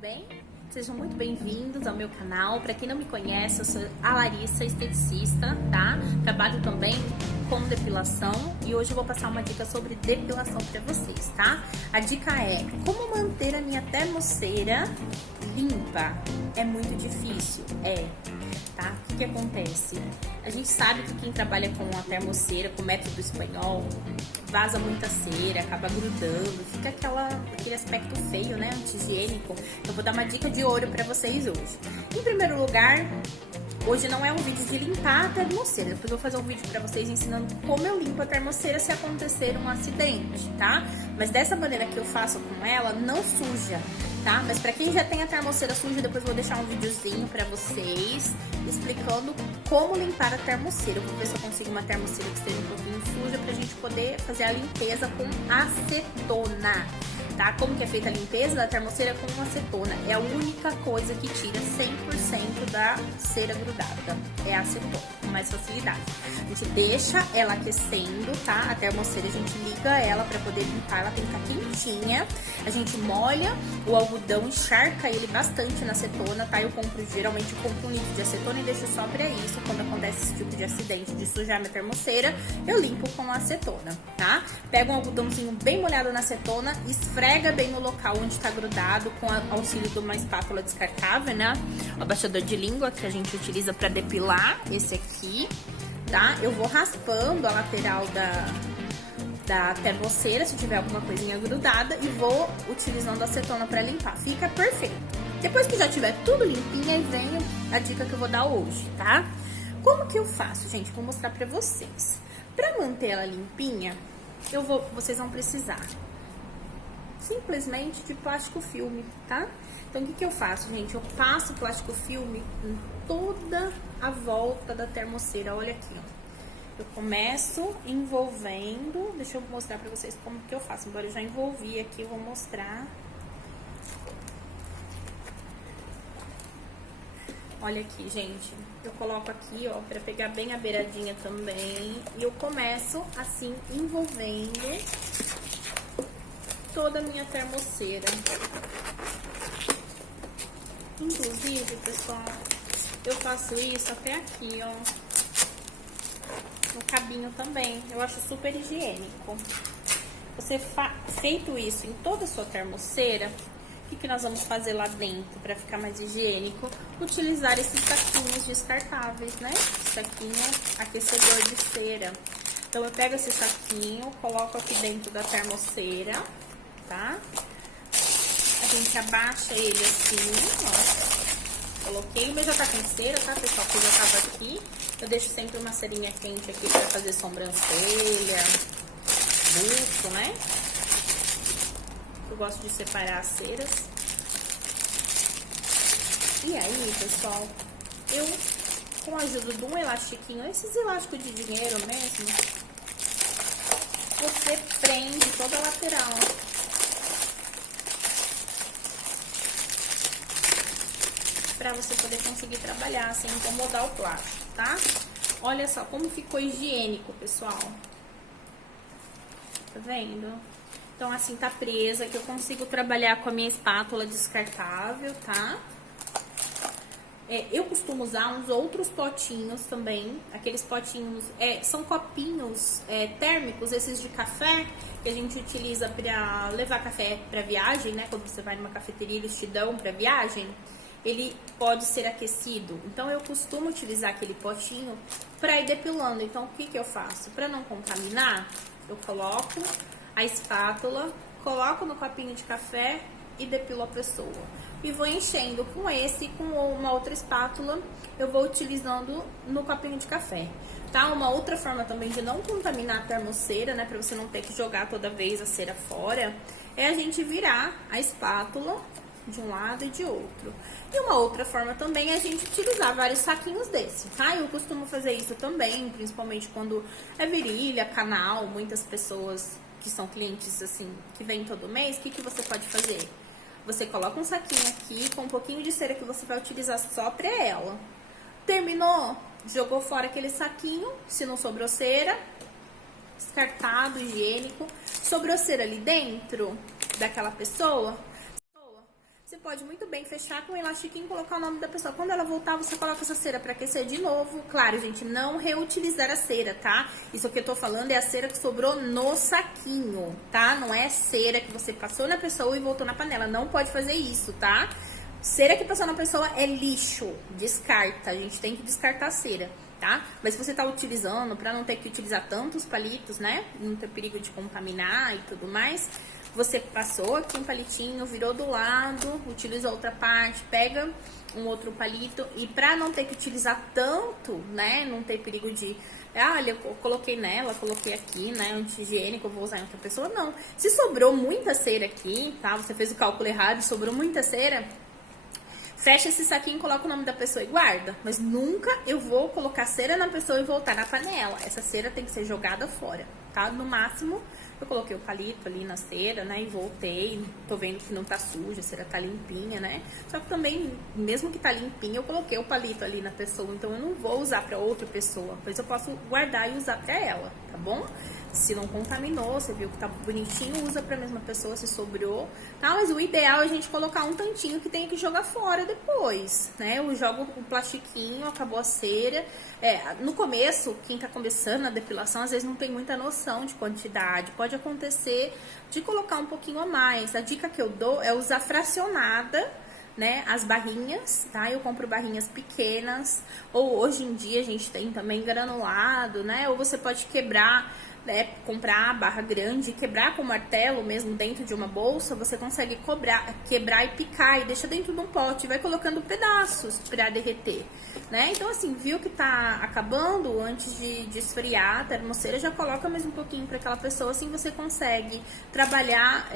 bem? Sejam muito bem-vindos ao meu canal. Para quem não me conhece, eu sou a Larissa, esteticista, tá? Trabalho também com depilação e hoje eu vou passar uma dica sobre depilação para vocês, tá? A dica é como manter a minha termoceira limpa. É muito difícil, tá? O que acontece? A gente sabe que quem trabalha com a termoceira, com o método espanhol, vaza muita cera, acaba grudando, fica aquele aspecto feio, né, anti-higiênico. Eu vou dar uma dica de ouro pra vocês hoje. Em primeiro lugar, hoje não é um vídeo de limpar a termoceira, depois eu vou fazer um vídeo pra vocês ensinando como eu limpo a termoceira se acontecer um acidente, tá? Mas dessa maneira que eu faço com ela, não suja, tá? Mas pra quem já tem a termoceira suja, depois eu vou deixar um videozinho pra vocês explicando como limpar a termoceira. Eu vou ver se eu consigo uma termoceira que esteja um pouquinho suja pra gente poder fazer a limpeza com acetona, tá? Como que é feita a limpeza da termoceira com acetona? É a única coisa que tira 100% da cera grudada, é a acetona, com mais facilidade. A gente deixa ela aquecendo, tá? A termoceira, a gente liga ela pra poder limpar, ela tem que ficar quentinha. A gente molha o algodão, encharca ele bastante na acetona, tá? Geralmente eu compro um litro de acetona e deixo só pra isso. Quando acontece esse tipo de acidente, de sujar minha termoceira, eu limpo com a acetona, tá? Pego um algodãozinho bem molhado na acetona, esfrega bem no local onde tá grudado, com o auxílio de uma espátula descartável, né? O abaixador de língua que a gente utiliza pra depilar, esse aqui, tá? Eu vou raspando a lateral da termoceira, se tiver alguma coisinha grudada, e vou utilizando a acetona pra limpar. Fica perfeito. Depois que já tiver tudo limpinho, aí vem a dica que eu vou dar hoje, tá? Como que eu faço, gente? Vou mostrar pra vocês. Pra manter ela limpinha, vocês vão precisar simplesmente de plástico filme, tá? Então, o que eu faço, gente? Eu passo plástico filme em toda a volta da termoceira. Olha aqui, ó. Eu começo envolvendo, deixa eu mostrar pra vocês como que eu faço. Embora eu já envolvi aqui, eu vou mostrar. Olha aqui, gente. Eu coloco aqui, ó, pra pegar bem a beiradinha também. E eu começo, assim, envolvendo toda a minha termoceira. Inclusive, pessoal, eu faço isso até aqui, ó. No cabinho também. Eu acho super higiênico. Você feito isso em toda a sua termoceira, o que nós vamos fazer lá dentro para ficar mais higiênico? Utilizar esses saquinhos descartáveis, né? Saquinho aquecedor de cera. Então, eu pego esse saquinho, coloco aqui dentro da termoceira, tá? A gente abaixa ele assim, ó. Coloquei, o meu já tá com cera, tá, pessoal? Que já tava aqui. Eu deixo sempre uma cerinha quente aqui pra fazer sobrancelha, busto, né? Eu gosto de separar as ceras. E aí, pessoal, eu, com a ajuda de um elastiquinho, esses elásticos de dinheiro mesmo, você prende toda a lateral. Pra você poder conseguir trabalhar sem incomodar o plástico, tá? Olha só como ficou higiênico, pessoal. Tá vendo? Então, assim, tá presa, que eu consigo trabalhar com a minha espátula descartável, tá? Eu costumo usar uns outros potinhos também. Aqueles potinhos, são copinhos térmicos, esses de café, que a gente utiliza pra levar café pra viagem, né? Quando você vai numa cafeteria, eles te dão pra viagem. Ele pode ser aquecido. Então, eu costumo utilizar aquele potinho pra ir depilando. Então, o que eu faço? Pra não contaminar, eu coloco a espátula, coloco no copinho de café e depilo a pessoa. E vou enchendo com esse e com uma outra espátula, eu vou utilizando no copinho de café, tá? Uma outra forma também de não contaminar a termoceira, né, pra você não ter que jogar toda vez a cera fora, é a gente virar a espátula de um lado e de outro. E uma outra forma também é a gente utilizar vários saquinhos desse, tá? Eu costumo fazer isso também, principalmente quando é virilha, canal, muitas pessoas que são clientes, assim, que vêm todo mês. O que você pode fazer? Você coloca um saquinho aqui com um pouquinho de cera que você vai utilizar só pra ela. Terminou? Jogou fora aquele saquinho, se não sobrou cera, descartado, higiênico. Sobrou cera ali dentro daquela pessoa, você pode muito bem fechar com o elastiquinho e colocar o nome da pessoa. Quando ela voltar, você coloca essa cera pra aquecer de novo. Claro, gente, não reutilizar a cera, tá? Isso que eu tô falando é a cera que sobrou no saquinho, tá? Não é cera que você passou na pessoa e voltou na panela. Não pode fazer isso, tá? Cera que passou na pessoa é lixo, descarta. A gente tem que descartar a cera, tá? Mas se você tá utilizando, pra não ter que utilizar tantos palitos, né? Não ter perigo de contaminar e tudo mais, você passou aqui um palitinho, virou do lado, utilizou outra parte, pega um outro palito e pra não ter que utilizar tanto, né? Não ter perigo de, olha, eu coloquei nela, coloquei aqui, né? Anti-higiênico, eu vou usar em outra pessoa, não. Se sobrou muita cera aqui, tá? Você fez o cálculo errado e sobrou muita cera, fecha esse saquinho, coloca o nome da pessoa e guarda. Mas nunca eu vou colocar cera na pessoa e voltar na panela. Essa cera tem que ser jogada fora, tá? No máximo, eu coloquei o palito ali na cera, né? E voltei. Tô vendo que não tá suja, a cera tá limpinha, né? Só que também, mesmo que tá limpinha, eu coloquei o palito ali na pessoa. Então, eu não vou usar pra outra pessoa. Mas eu posso guardar e usar pra ela, tá bom? Se não contaminou, você viu que tá bonitinho, usa pra mesma pessoa, se sobrou, tá? Mas o ideal é a gente colocar um tantinho que tenha que jogar fora depois, né? Eu jogo o plastiquinho, acabou a cera. No começo, quem tá começando a depilação, às vezes não tem muita noção de quantidade. Pode acontecer de colocar um pouquinho a mais. A dica que eu dou é usar fracionada, né, as barrinhas, tá? Eu compro barrinhas pequenas, ou hoje em dia a gente tem também granulado, né? Ou você pode quebrar, né, comprar a barra grande, quebrar com martelo mesmo dentro de uma bolsa, você consegue quebrar e picar e deixa dentro de um pote, vai colocando pedaços pra derreter, né? Então assim, viu que tá acabando, antes de esfriar a termoceira, já coloca mais um pouquinho pra aquela pessoa, assim você consegue trabalhar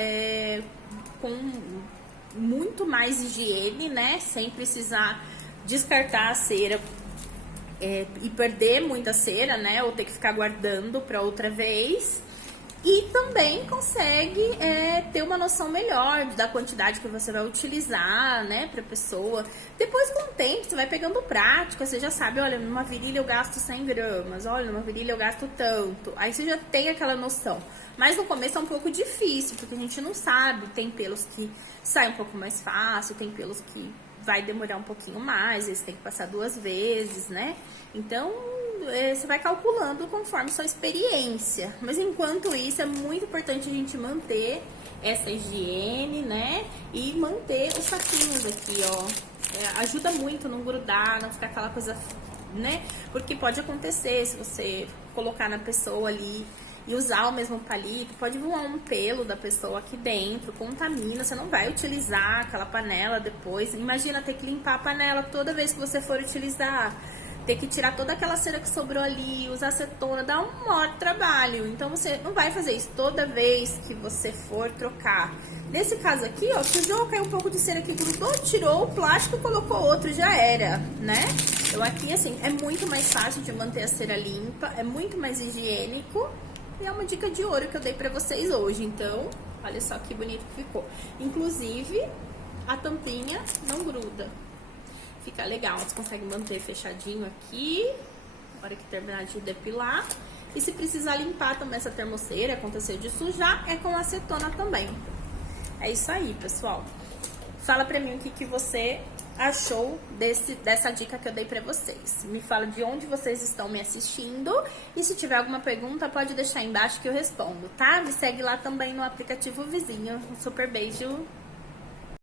com muito mais higiene, né? Sem precisar descartar a cera e perder muita cera, né? Ou ter que ficar guardando para outra vez. E também consegue ter uma noção melhor da quantidade que você vai utilizar, né, pra pessoa. Depois, com o tempo, você vai pegando prática, você já sabe, olha, numa virilha eu gasto 100 gramas, olha, numa virilha eu gasto tanto. Aí você já tem aquela noção. Mas no começo é um pouco difícil, porque a gente não sabe. Tem pelos que saem um pouco mais fácil, tem pelos que vai demorar um pouquinho mais, eles tem que passar 2 vezes, né? Então, você vai calculando conforme sua experiência. Mas enquanto isso, é muito importante a gente manter essa higiene, né? E manter os saquinhos aqui, ó. Ajuda muito não grudar, não ficar aquela coisa, né? Porque pode acontecer, se você colocar na pessoa ali e usar o mesmo palito, pode voar um pelo da pessoa aqui dentro, contamina, você não vai utilizar aquela panela depois. Imagina ter que limpar a panela toda vez que você for utilizar, ter que tirar toda aquela cera que sobrou ali, usar acetona, dá um maior trabalho. Então você não vai fazer isso toda vez que você for trocar. Nesse caso aqui, ó, sujou, caiu um pouco de cera que grudou, tirou o plástico, colocou outro, já era, né? Então aqui, assim, é muito mais fácil de manter a cera limpa, é muito mais higiênico. E é uma dica de ouro que eu dei pra vocês hoje. Então, olha só que bonito que ficou. Inclusive, a tampinha não gruda. Fica legal, você consegue manter fechadinho aqui, na hora que terminar de depilar. E se precisar limpar também essa termoceira, aconteceu de sujar, é com acetona também. É isso aí, pessoal. Fala pra mim o que você achou dessa dica que eu dei pra vocês. Me fala de onde vocês estão me assistindo. E se tiver alguma pergunta, pode deixar aí embaixo que eu respondo, tá? Me segue lá também no aplicativo vizinho. Um super beijo.